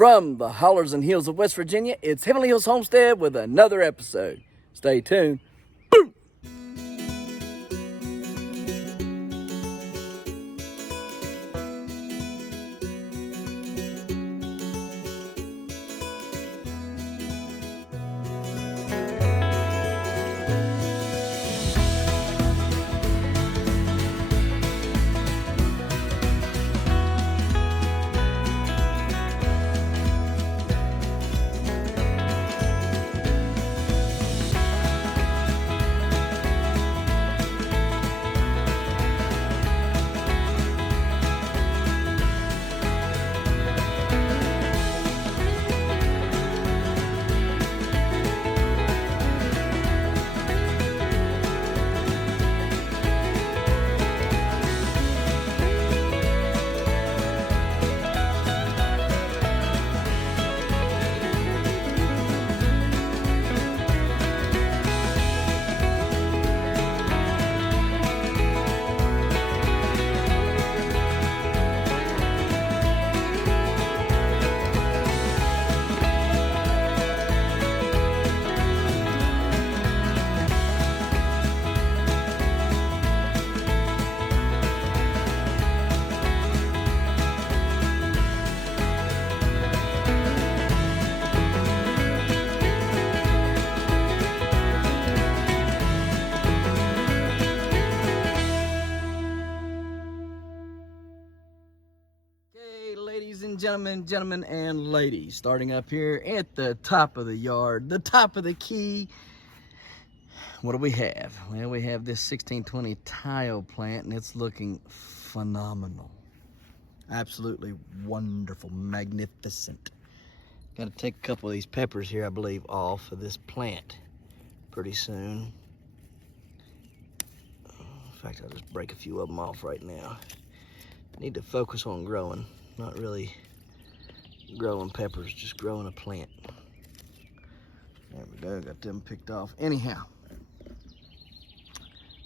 From the hollers and hills of West Virginia, it's Heavenly Hills Homestead with another episode. Stay tuned. Ladies and gentlemen and ladies, starting up here at the top of the yard, the top of the key. What do we have? Well, we have this 1620 tile plant, and it's looking phenomenal. Absolutely wonderful, magnificent. Got to take a couple of these peppers here, I believe, off of this plant pretty soon. In fact, I'll just break a few of them off right now. I need to focus on growing. Not really growing peppers, just growing a plant. There we go, got them picked off. Anyhow,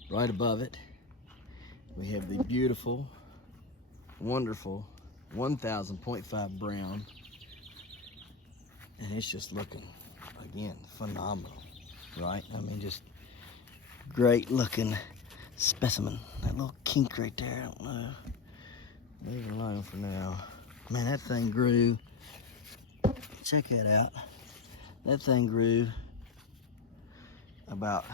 right above it, we have the beautiful, wonderful 1000.5 brown. And it's just looking, again, phenomenal, right? I mean, just great looking specimen. That little kink right there, I don't know. Leave it alone for now. Man, that thing grew. Check that out. That thing grew about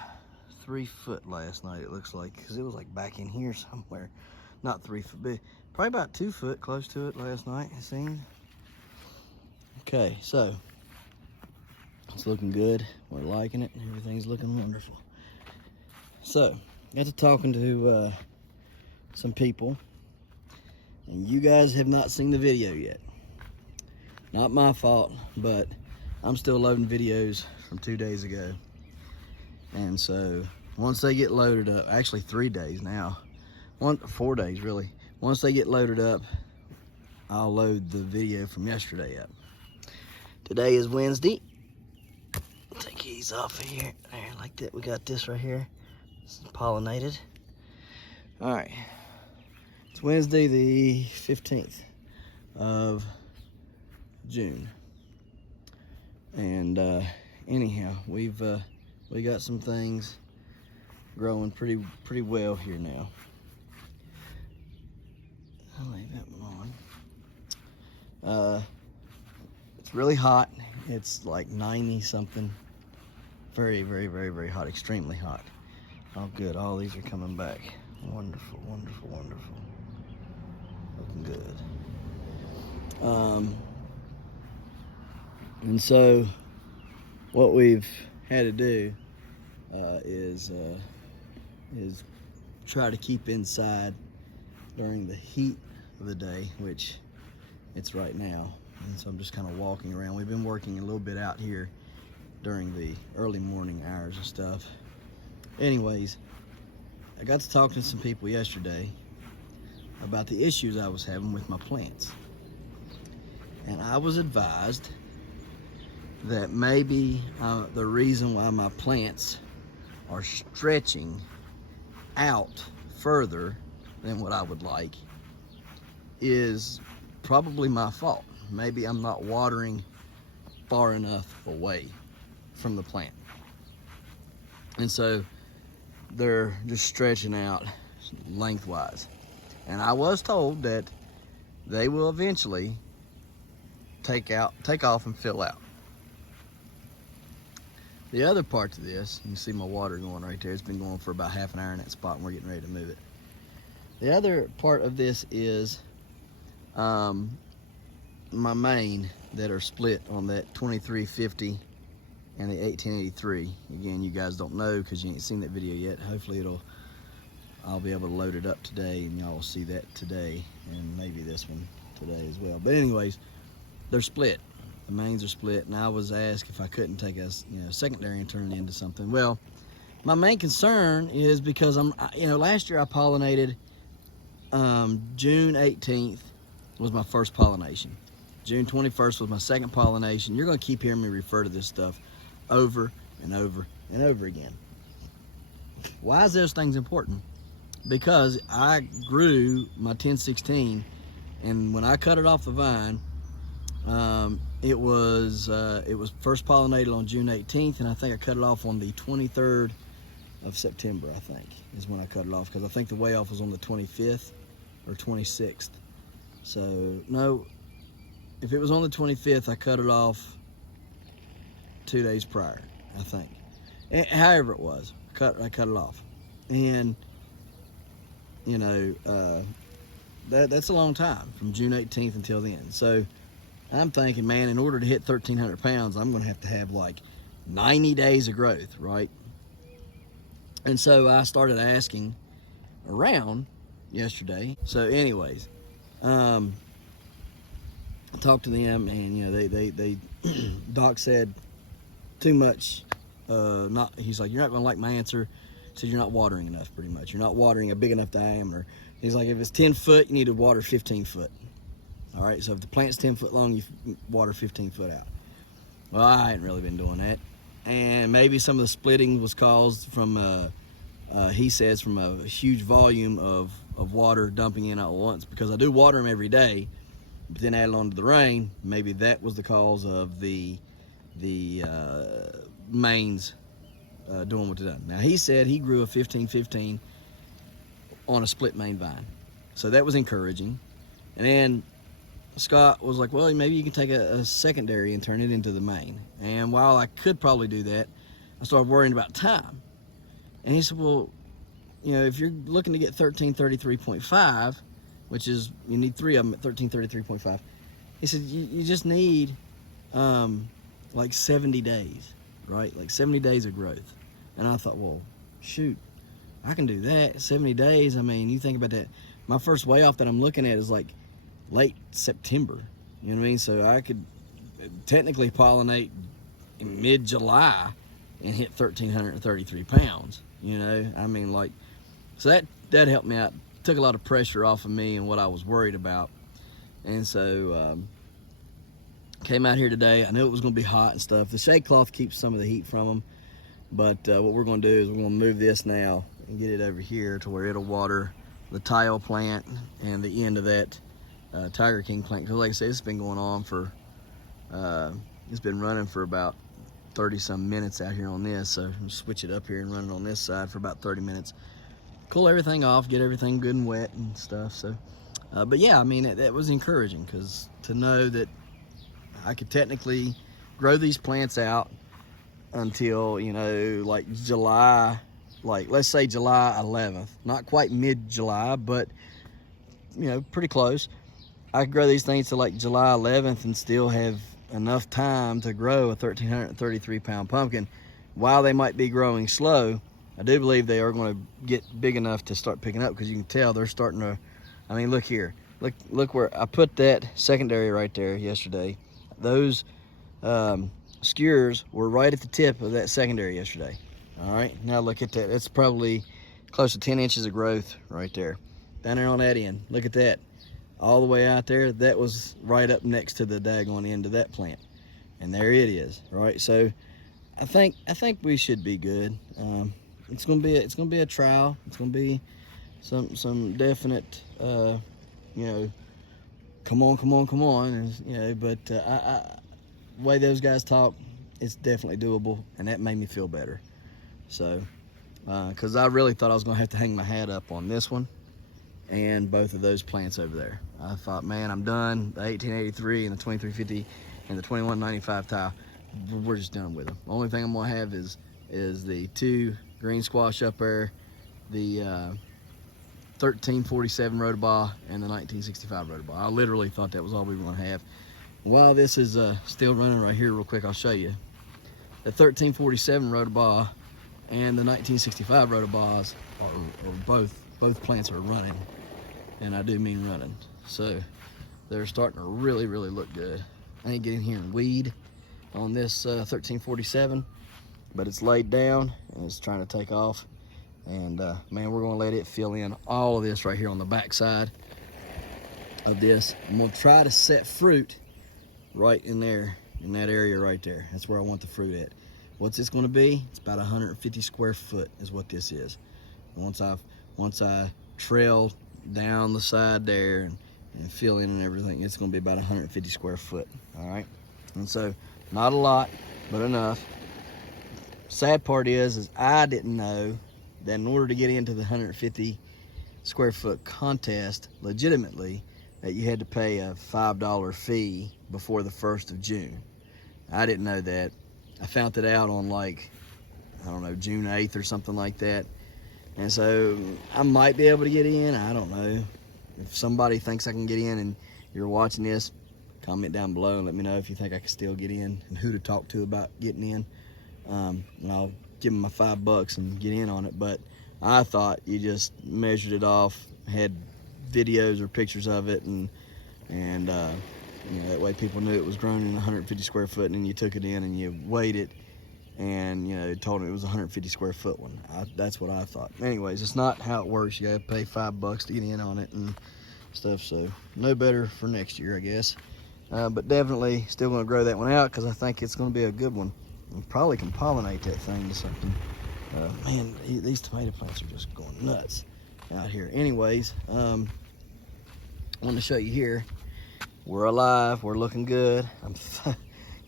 3 foot last night, it looks like, because it was like back in here somewhere. Not 3 foot big. Probably about 2 foot close to it last night, it seemed. Okay, so it's looking good. We're liking it. Everything's looking wonderful. So, got to talking to some people. And you guys have not seen the video yet. Not my fault, but I'm still loading videos from 2 days ago. And so once they get loaded up, actually 3 days now, 4 days really. Once they get loaded up, I'll load the video from yesterday up. Today is Wednesday. Take these off of here, there, like that. We got this right here. This is pollinated. All right. It's Wednesday the 15th of June, and anyhow, we got some things growing pretty well here now. I'll leave that one on. It's really hot. It's like 90 something. Very hot. Extremely hot. Oh, good. All these are coming back. Wonderful. Looking good. And so what we've had to do is try to keep inside during the heat of the day, which it's right now. And so I'm just kind of walking around. We've been working a little bit out here during the early morning hours and stuff. Anyways, I got to talk to some people yesterday about the issues I was having with my plants. And I was advised that maybe the reason why my plants are stretching out further than what I would like is probably my fault. maybe I'm not watering far enough away from the plant. And so they're just stretching out lengthwise. And I was told that they will eventually take off and fill out. The other part to this, you can see my water going right there. It's been going for about half an hour in that spot, and we're getting ready to move it. The other part of this is my main that are split on that 2350 and the 1883. Again, you guys don't know because you ain't seen that video yet. Hopefully I'll be able to load it up today, and y'all will see that today, and maybe this one today as well. But anyways, they're split. The mains are split, and I was asked if I couldn't take a secondary and turn it into something. Well, my main concern is because last year I pollinated. June 18th was my first pollination. June 21st was my second pollination. You're going to keep hearing me refer to this stuff over and over and over again. Why is those things important? Because I grew my 1016, and when I cut it off the vine, it was first pollinated on June 18th, and I think I cut it off on the 23rd of September, I think, is when I cut it off, because I think the weigh off was on the 25th or 26th. So, no, if it was on the 25th, I cut it off 2 days prior, I think. And however it was, I cut it off. And, that's a long time, from June 18th until then. So, I'm thinking, man, in order to hit 1,300 pounds, I'm going to have like 90 days of growth, right? And so I started asking around yesterday. So anyways, I talked to them, and they Doc said too much. He's like, you're not going to like my answer. He said, you're not watering enough, pretty much. You're not watering a big enough diameter. He's like, if it's 10 foot, you need to water 15 foot. All right, so if the plant's 10 foot long, you water 15 foot out. Well, I hadn't really been doing that. And maybe some of the splitting was caused from, he says, from a huge volume of water dumping in at once, because I do water them every day, but then added on to the rain, maybe that was the cause of the mains doing what they done. Now, he said he grew a 15-15 on a split main vine, so that was encouraging. And then Scott was like, well, maybe you can take a secondary and turn it into the main. And while I could probably do that, I started worrying about time. And he said, well, if you're looking to get 1333.5, which is, you need 3 of them at 1333.5, he said, you just need like 70 days, right? Like 70 days of growth. And I thought, well, shoot, I can do that. 70 days, I mean, you think about that. My first weigh off that I'm looking at is like late September, you know what I mean? So I could technically pollinate in mid-July and hit 1,333 pounds, I mean, like, so that helped me out, took a lot of pressure off of me and what I was worried about. And so came out here today. I knew it was going to be hot and stuff. The shade cloth keeps some of the heat from them, but what we're going to do is we're going to move this now and get it over here to where it'll water the tile plant and the end of that Tiger King plant. Because like I said, it's been going on for it's been running for about 30 some minutes out here on this. So we'll switch it up here and run it on this side for about 30 minutes, cool everything off, get everything good and wet and stuff. So but yeah, I mean, that was encouraging, because to know that I could technically grow these plants out until like July, like let's say July 11th, not quite mid-July, but pretty close. I could grow these things to like July 11th and still have enough time to grow a 1,333 pound pumpkin. While they might be growing slow, I do believe they are going to get big enough to start picking up, because you can tell they're starting to, I mean, look here, look where I put that secondary right there yesterday. Those skewers were right at the tip of that secondary yesterday. All right, now look at that. It's probably close to 10 inches of growth right there. Down there on that end, look at that. All the way out there, that was right up next to the daggone end of that plant. And there it is, right? So I think we should be good. It's gonna be a trial. It's gonna be some definite come on, come on, come on. And, you know, but the way those guys talk, it's definitely doable, and that made me feel better. So, because I really thought I was going to have to hang my hat up on this one and both of those plants over there. I thought, man, I'm done. The 1883 and the 2350 and the 2195 tile, we're just done with them. The only thing I'm going to have is the 2 green squash up there, the 1347 Rhodobah and the 1965 Rhodobah. I literally thought that was all we were going to have. While this is still running right here real quick, I'll show you. The 1347 Rhodobah and the 1965 Rhodobahs are both plants are running, and I do mean running. So they're starting to really, really look good. I ain't getting here and weed on this 1347, but it's laid down and it's trying to take off. And man, we're gonna let it fill in all of this right here on the back side of this. I'm gonna try to set fruit right in there, in that area right there. That's where I want the fruit at. What's this gonna be? It's about 150 square foot is what this is. Once I trail down the side there and fill in and everything, it's gonna be about 150 square foot, all right? And so, not a lot, but enough. Sad part is I didn't know that in order to get into the 150 square foot contest legitimately, that you had to pay a $5 fee before the 1st of June. I didn't know that. I found it out on like, I don't know, June 8th or something like that. And so I might be able to get in, I don't know. If somebody thinks I can get in and you're watching this, comment down below and let me know if you think I can still get in and who to talk to about getting in. And I'll give them my $5 and get in on it. But I thought you just measured it off, had videos or pictures of it, and you know, that way people knew it was grown in 150 square foot, and then you took it in and you weighed it and, you know, told them it was a 150 square foot one. That's what I thought. Anyways, it's not how it works. You gotta pay $5 to get in on it and stuff, so no better for next year, I guess. But definitely still gonna grow that one out because I think it's gonna be a good one. And probably can pollinate that thing to something. Man, these tomato plants are just going nuts out here. Anyways, I want to show you here. We're alive, we're looking good.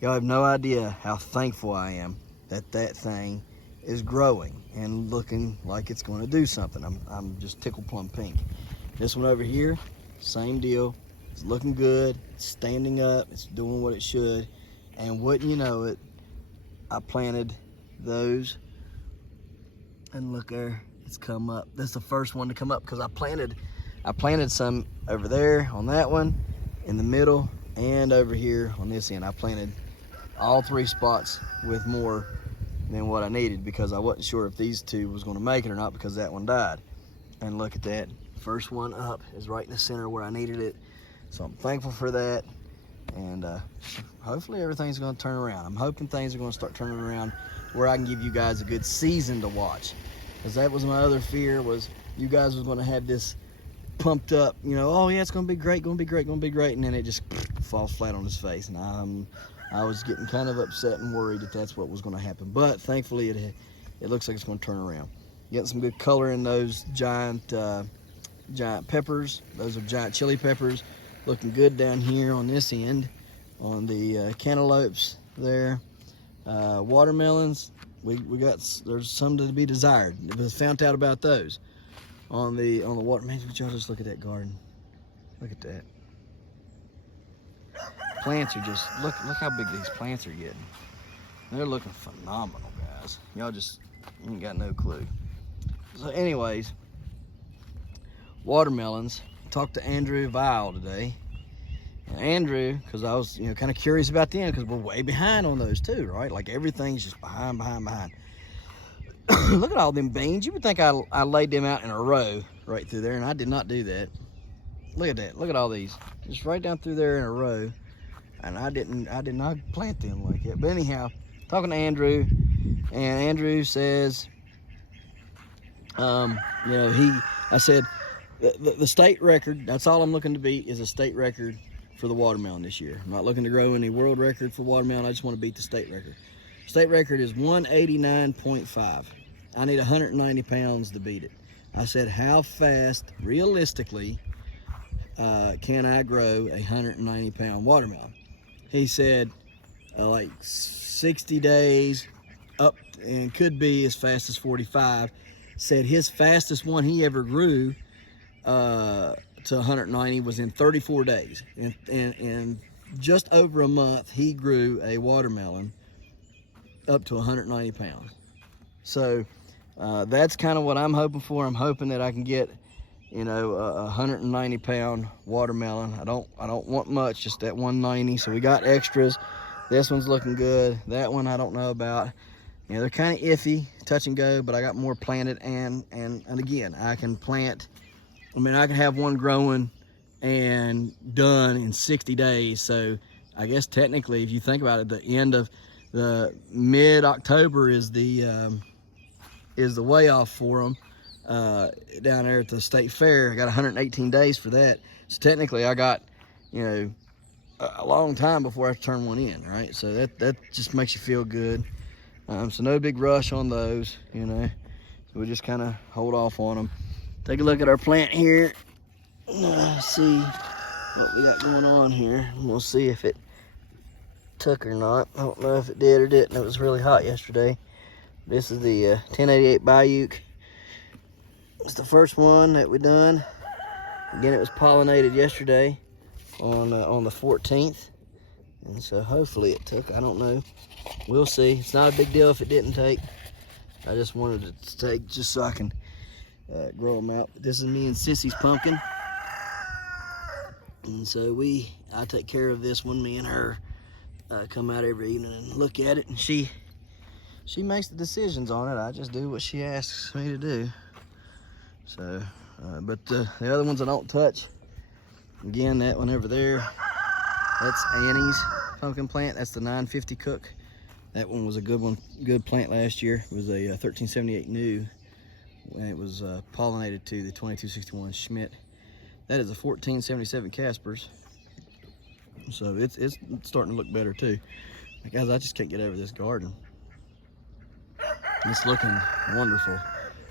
Y'all have no idea how thankful I am that that thing is growing and looking like it's going to do something. I'm just tickled plum pink. This one over here, same deal. It's looking good, it's standing up, it's doing what it should, and wouldn't you know it, I planted those, and look there, it's come up. That's the first one to come up because I planted some over there on that one, in the middle, and over here on this end. I planted all 3 spots with more than what I needed because I wasn't sure if these 2 was going to make it or not because that one died. And look at that, first one up is right in the center where I needed it. So I'm thankful for that, and hopefully everything's going to turn around. I'm hoping things are going to start turning around where I can give you guys a good season to watch, because that was my other fear, was you guys was going to have this pumped up, you know, oh yeah, it's going to be great, going to be great, going to be great, and then it just falls flat on its face. And I was getting kind of upset and worried that that's what was going to happen, but thankfully it looks like it's going to turn around. Getting some good color in those giant peppers. Those are giant chili peppers. Looking good down here on this end, on the cantaloupes there. Watermelons, we got, there's some to be desired. We found out about those on the watermelons. Would y'all just look at that garden? Look at that. Plants are just, look how big these plants are getting. They're looking phenomenal, guys. Y'all just ain't got no clue. So anyways, watermelons. Talked to Andrew Vile today, and Andrew, because I was, you know, kind of curious about them because we're way behind on those too, right? Like everything's just behind. Look at all them beans. You would think I laid them out in a row right through there, and I did not do that. Look at that. Look at all these, just right down through there in a row, and I did not plant them like that. But anyhow, talking to Andrew, and Andrew says, you know, I said, the state record, that's all I'm looking to beat, is a state record for the watermelon this year. I'm not looking to grow any world record for watermelon. I just want to beat the state record. State record is 189.5. I need 190 pounds to beat it. I said, how fast, realistically, can I grow a 190-pound watermelon? He said like 60 days up, and could be as fast as 45. Said his fastest one he ever grew to 190 was in 34 days. And just over a month, he grew a watermelon up to 190 pounds. So that's kind of what I'm hoping for. I'm hoping that I can get, you know, a 190-pound watermelon. I don't want much, just that 190. So we got extras. This one's looking good. That one I don't know about. You know, they're kind of iffy, touch and go, but I got more planted, and again, I can plant. I mean, I can have one growing and done in 60 days. So I guess technically, if you think about it, the end of the mid-October is the way off for them down there at the state fair. I got 118 days for that. So technically, I got, you know, a long time before I turn one in, right? So that just makes you feel good. So no big rush on those, you know. So we just kind of hold off on them. Take a look at our plant here. See what we got going on here. We'll see if it took or not. I don't know if it did or didn't. It was really hot yesterday. This is the 1088 Bayuk. It's the first one that we done. Again, it was pollinated yesterday on the 14th. And so hopefully it took. I don't know. We'll see. It's not a big deal if it didn't take. I just wanted it to take just so I can grow them out. But this is me and Sissy's pumpkin. And so I take care of this one. Me and her come out every evening and look at it. And she makes the decisions on it. I just do what she asks me to do. So, but the other ones I don't touch. Again, that one over there, that's Annie's pumpkin plant. That's the 950 Cook. That one was a good plant last year. It was a 1378 new, and it was pollinated to the 2261 Schmidt. That is a 1477 Casper's. So it's starting to look better too. Guys, I just can't get over this garden. It's looking wonderful.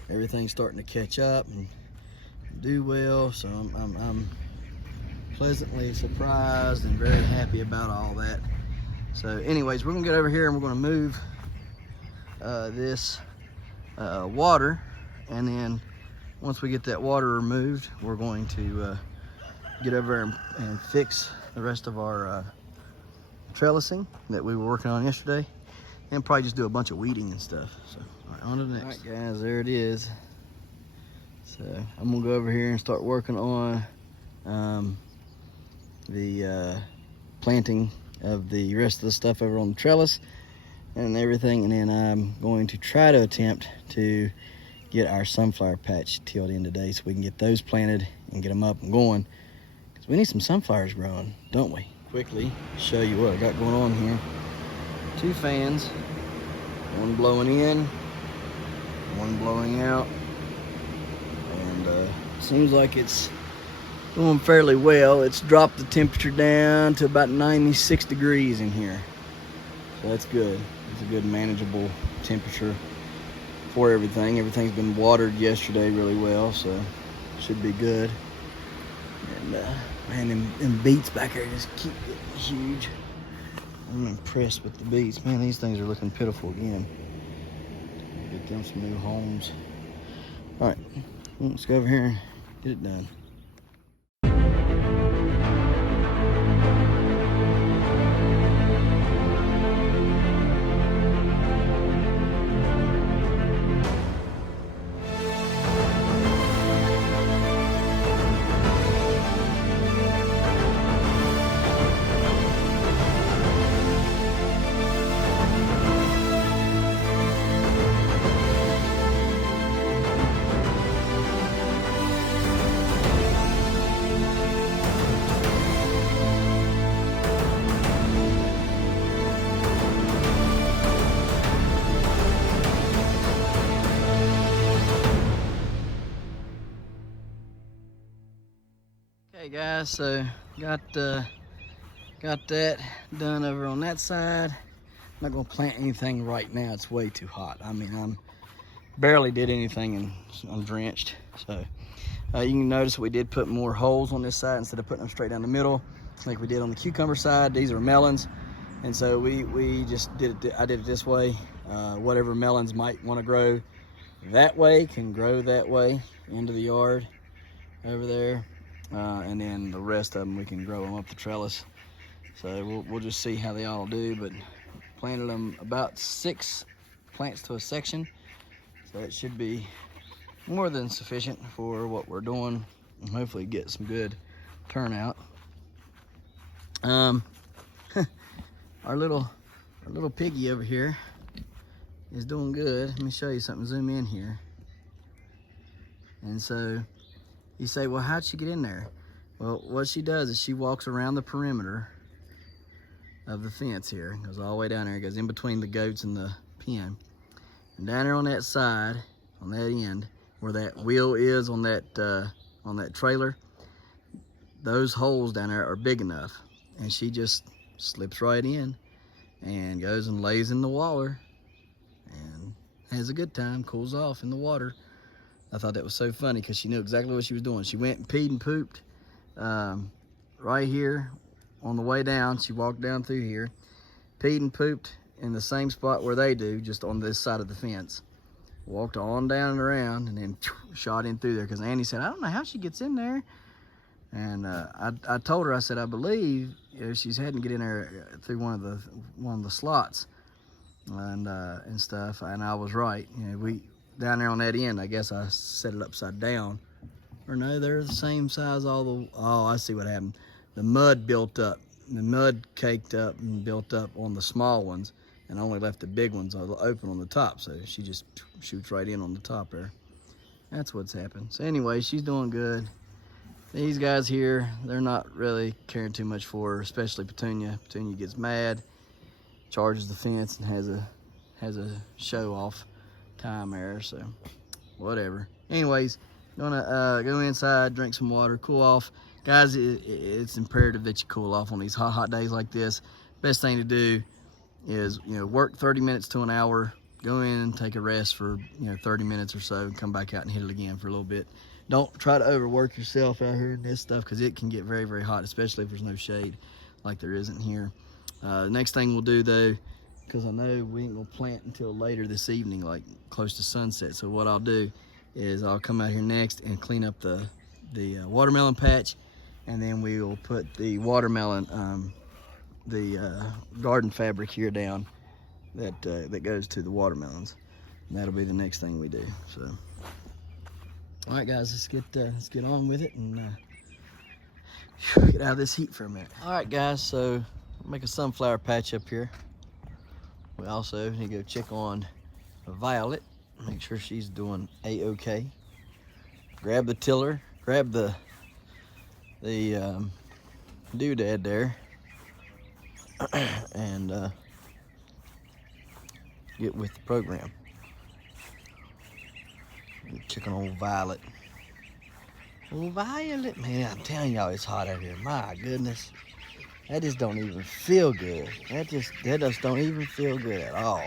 Everything's starting to catch up and do well. So I'm pleasantly surprised and very happy about all that. So anyways, we're gonna get over here and we're gonna move this water, and then once we get that water removed, we're going to get over there and fix the rest of our trellising that we were working on yesterday, and probably just do a bunch of weeding and stuff. So all right, on to the next. All right, guys, there it is. So I'm gonna go over here and start working on the planting of the rest of the stuff over on the trellis and everything, and then I'm going to try to attempt to get our sunflower patch tilled in today so we can get those planted and get them up and going, because we need some sunflowers growing, don't we? Quickly show you what I got going on here. 2 fans, one blowing in, one blowing out, and seems like it's going fairly well. It's dropped the temperature down to about 96 degrees in here. So that's good. It's a good manageable temperature for everything. Everything's been watered yesterday really well, so should be good. And man, them beets back here just keep getting huge. I'm impressed with the beets. Man, these things are looking pitiful again. Get them some new homes. All right, let's go over here and get it done. Hey guys, so got that done over on that side. I'm not gonna plant anything right now, it's way too hot. I mean, I'm barely did anything and I'm drenched. So You can notice we did put more holes on this side instead of putting them straight down the middle like we did on the cucumber side. These are melons, and so we just did it. I did it this way. Whatever melons might want to grow that way can grow that way into the yard over there, and then the rest of them we can grow them up the trellis. So we'll just see how they all do, but planted them about 6 plants to a section, so it should be more than sufficient for what we're doing, and hopefully get some good turnout. Our little piggy over here is doing good. Let me show you something. Zoom in here. And so you say, well, how'd she get in there? Well, what she does is she walks around the perimeter of the fence here. Goes all the way down there. It goes in between the goats and the pen. And down there on that side, on that end, where that wheel is on that trailer, those holes down there are big enough. And she just slips right in and goes and lays in the water and has a good time, cools off in the water. I thought that was so funny because she knew exactly what she was doing. She went and peed and pooped right here on the way down. She walked down through here, peed and pooped in the same spot where they do, just on this side of the fence. Walked on down and around, and then shot in through there, because Andy said, I don't know how she gets in there. And I told her, I said, I believe she's had to get in there through one of the slots and stuff. And I was right. We down there on that end, I guess I set it upside down. Or no, they're the same size. Oh, I see what happened. The mud built up. The mud caked up and built up on the small ones, and only left the big ones open on the top. So she just shoots right in on the top there. That's what's happened. So anyway, she's doing good. These guys here, they're not really caring too much for her, especially Petunia. Petunia gets mad, charges the fence, and has a show off time there, so whatever. Anyways, gonna go inside, drink some water, cool off. Guys, it's imperative that you cool off on these hot days like this. Best thing to do is, work 30 minutes to an hour, go in and take a rest for 30 minutes or so, and come back out and hit it again for a little bit. Don't try to overwork yourself out here in this stuff, because it can get very, very hot, especially if there's no shade like there isn't here. The next thing we'll do, though, because I know we ain't gonna plant until later this evening, like close to sunset. So what I'll do is I'll come out here next and clean up the watermelon patch, and then we will put the watermelon, garden fabric here down that goes to the watermelons, and that'll be the next thing we do. So. All right, guys, let's get on with it and get out of this heat for a minute. All right, guys, so make a sunflower patch up here. We also need to go check on Violet, make sure she's doing a-okay. Grab the tiller, grab the doodad there, and get with the program. Checking on Violet. Oh, Violet, man, I'm telling y'all, it's hot out here. My goodness, that just don't even feel good. That just don't even feel good at all.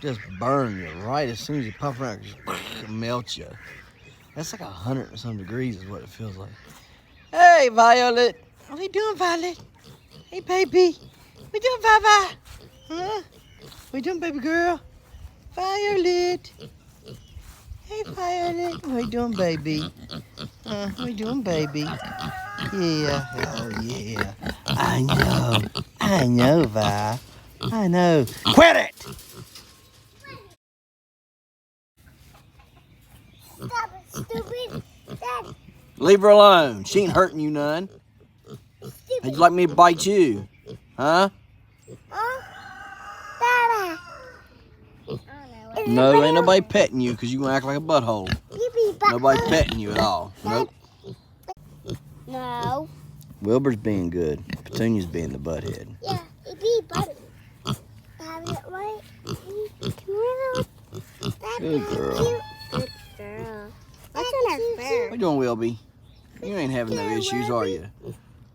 Just burn you right as soon as you puff around, just melt you. That's like 100 and some degrees is what it feels like. Hey, Violet, what are you doing, Violet? Hey, baby, what you doing, Baba? Huh? What you doing, baby girl? Violet. Hey, Violet, what you doing, baby? What you doing, baby? Yeah, oh yeah. I know, Vi. I know. Quit it! Stop it, stupid. Dad. Leave her alone. She ain't hurting you none. Would you like me to bite you? Huh? Dada. No, ain't nobody petting you because you gonna act like a butthole. Nobody petting you at all. Nope. No. Wilbur's being good. Petunia's being the butthead. Yeah, it be buddy. Have it right. Good girl. Good girl. What's in her fur? What you doing, Wilby? You ain't having no issues, are you?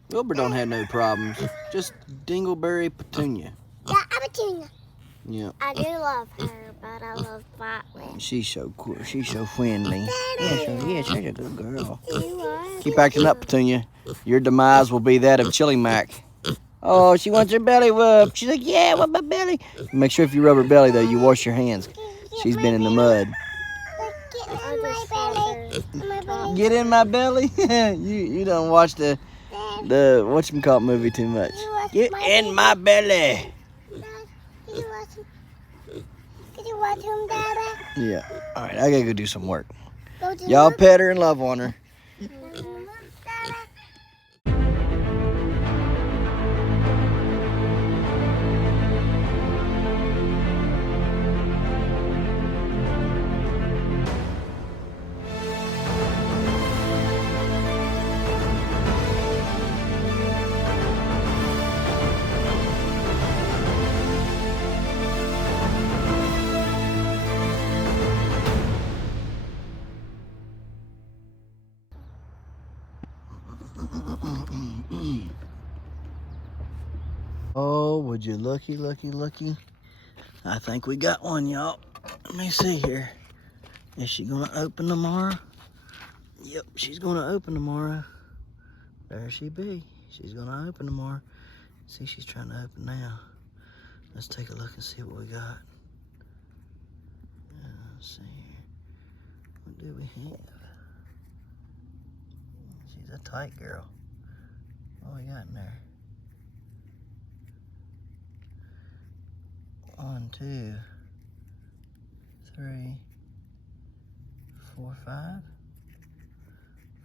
Wilbur don't have no problems. Just Dingleberry Petunia. Yeah, I'm a Petunia. Yeah. I do love her, but I love Violet. She's so cool. She's so friendly. Yeah, she's a good girl. You are. Keep acting up, Petunia. Your demise will be that of Chili Mac. Oh, she wants her belly rubbed. She's like, yeah, what my belly? Make sure if you rub her belly, though, you wash your hands. She's been in the mud. Get in my belly? you don't watch the whatchamacallit movie too much. Get in my belly. Can you watch him, Dada? Yeah. All right, I gotta go do some work. Y'all pet her and love on her. Oh, would you looky, looky, looky? I think we got one, y'all. Let me see here. Is she gonna open tomorrow? Yep, she's gonna open tomorrow. There she be. She's gonna open tomorrow. See, she's trying to open now. Let's take a look and see what we got. Let's see here. What do we have? She's a tight girl. What we got in there? 1, 2, 3, 4, 5.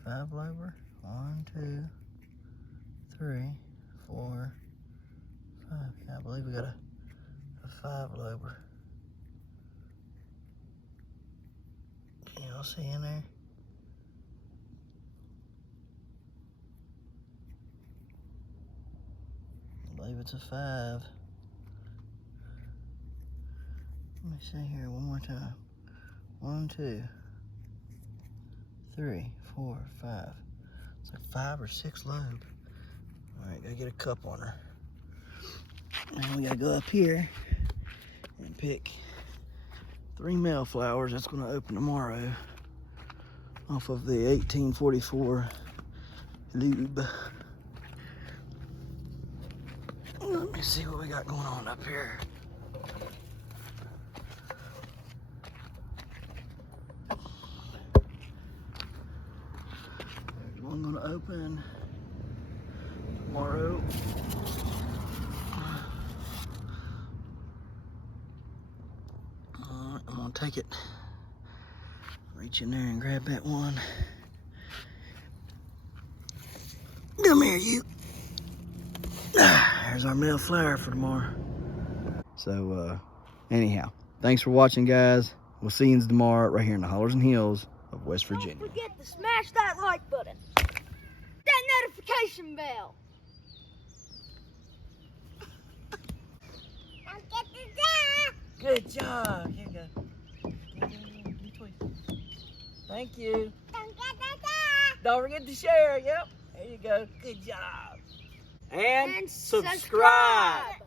5 lober. 1, 2, 3, 4, 5. Yeah, I believe we got a 5 lober. Can y'all see in there? I believe it's a 5. Let me see here one more time. 1, 2, 3, 4, 5. It's like 5 or 6 lobe. All right, gotta get a cup on her. Now we gotta go up here and pick 3 male flowers. That's gonna open tomorrow off of the 1844 lube. Let me see what we got going on up here. There's one gonna open tomorrow. Alright, I'm gonna take it. Reach in there and grab that one. Come here, you. There's our male flower for tomorrow. So, anyhow, thanks for watching, guys. We'll see you tomorrow right here in the Hollers and Hills of West Virginia. Don't forget to smash that like button. That notification bell. Don't get the dog. Good job. Here you go. Thank you. Don't get the dog. Don't forget to share. Yep. There you go. Good job. And And subscribe.